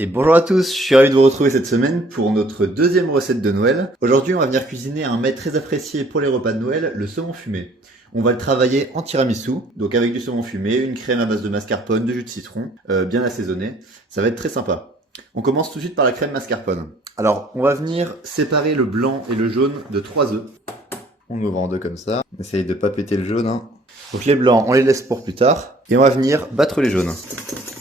Et bonjour à tous, je suis ravi de vous retrouver cette semaine pour notre deuxième recette de Noël. Aujourd'hui, on va venir cuisiner un mets très apprécié pour les repas de Noël, le saumon fumé. On va le travailler en tiramisu, donc avec du saumon fumé, une crème à base de mascarpone, de jus de citron, bien assaisonné. Ça va être très sympa. On commence tout de suite par la crème mascarpone. Alors, on va venir séparer le blanc et le jaune de 3 œufs. On ouvre en deux comme ça. On essaye de pas péter le jaune, hein. Donc les blancs, on les laisse pour plus tard. Et on va venir battre les jaunes.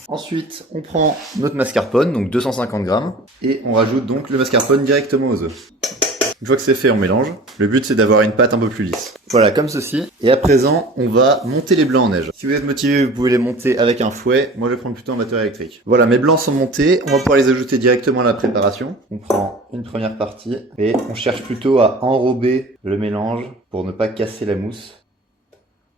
Ensuite, on prend notre mascarpone, donc 250 grammes, et on rajoute donc le mascarpone directement aux œufs. Une fois que c'est fait, on mélange. Le but, c'est d'avoir une pâte un peu plus lisse. Voilà, comme ceci. Et à présent, on va monter les blancs en neige. Si vous êtes motivé, vous pouvez les monter avec un fouet. Moi, je vais prendre plutôt un batteur électrique. Voilà, mes blancs sont montés. On va pouvoir les ajouter directement à la préparation. On prend une première partie et on cherche plutôt à enrober le mélange pour ne pas casser la mousse.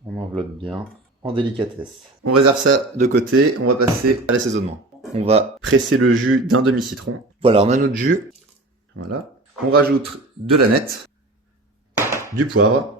On enveloppe bien. En délicatesse. On réserve ça de côté, on va passer à l'assaisonnement. On va presser le jus d'un demi-citron. Voilà, on a notre jus. Voilà. On rajoute de l'aneth, du poivre,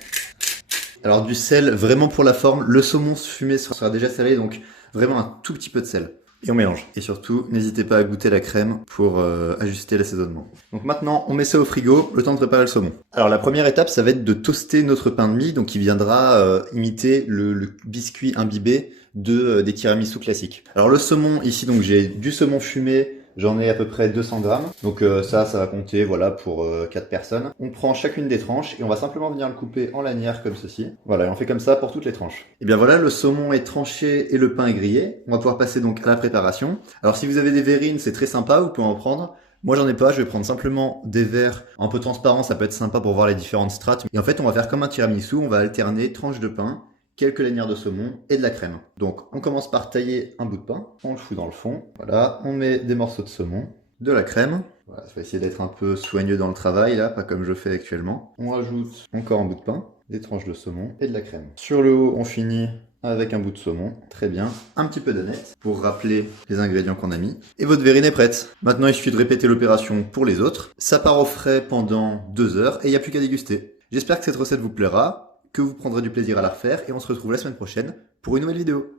alors du sel vraiment pour la forme. Le saumon fumé sera déjà salé, donc vraiment un tout petit peu de sel. Et on mélange. Et surtout, n'hésitez pas à goûter la crème pour ajuster l'assaisonnement. Donc maintenant, on met ça au frigo, le temps de préparer le saumon. Alors la première étape, ça va être de toaster notre pain de mie, donc qui viendra imiter le biscuit imbibé des tiramisu classiques. Alors le saumon, ici, donc j'ai du saumon fumé, j'en ai à peu près 200 grammes. Donc ça va compter voilà pour 4 personnes. On prend chacune des tranches et on va simplement venir le couper en lanières comme ceci. Voilà, et on fait comme ça pour toutes les tranches. Et bien voilà, le saumon est tranché et le pain est grillé. On va pouvoir passer donc à la préparation. Alors si vous avez des verrines, c'est très sympa, vous pouvez en prendre. Moi j'en ai pas, je vais prendre simplement des verres un peu transparents, ça peut être sympa pour voir les différentes strates. Et en fait on va faire comme un tiramisu, on va alterner tranches de pain, quelques lanières de saumon et de la crème. Donc on commence par tailler un bout de pain, on le fout dans le fond, voilà, on met des morceaux de saumon, de la crème, voilà, ça va essayer d'être un peu soigneux dans le travail là, pas comme je fais actuellement. On rajoute encore un bout de pain, des tranches de saumon et de la crème. Sur le haut, on finit avec un bout de saumon, très bien, un petit peu d'aneth pour rappeler les ingrédients qu'on a mis. Et votre verrine est prête. Maintenant il suffit de répéter l'opération pour les autres. Ça part au frais pendant 2 heures et il n'y a plus qu'à déguster. J'espère que cette recette vous plaira, que vous prendrez du plaisir à la refaire et on se retrouve la semaine prochaine pour une nouvelle vidéo.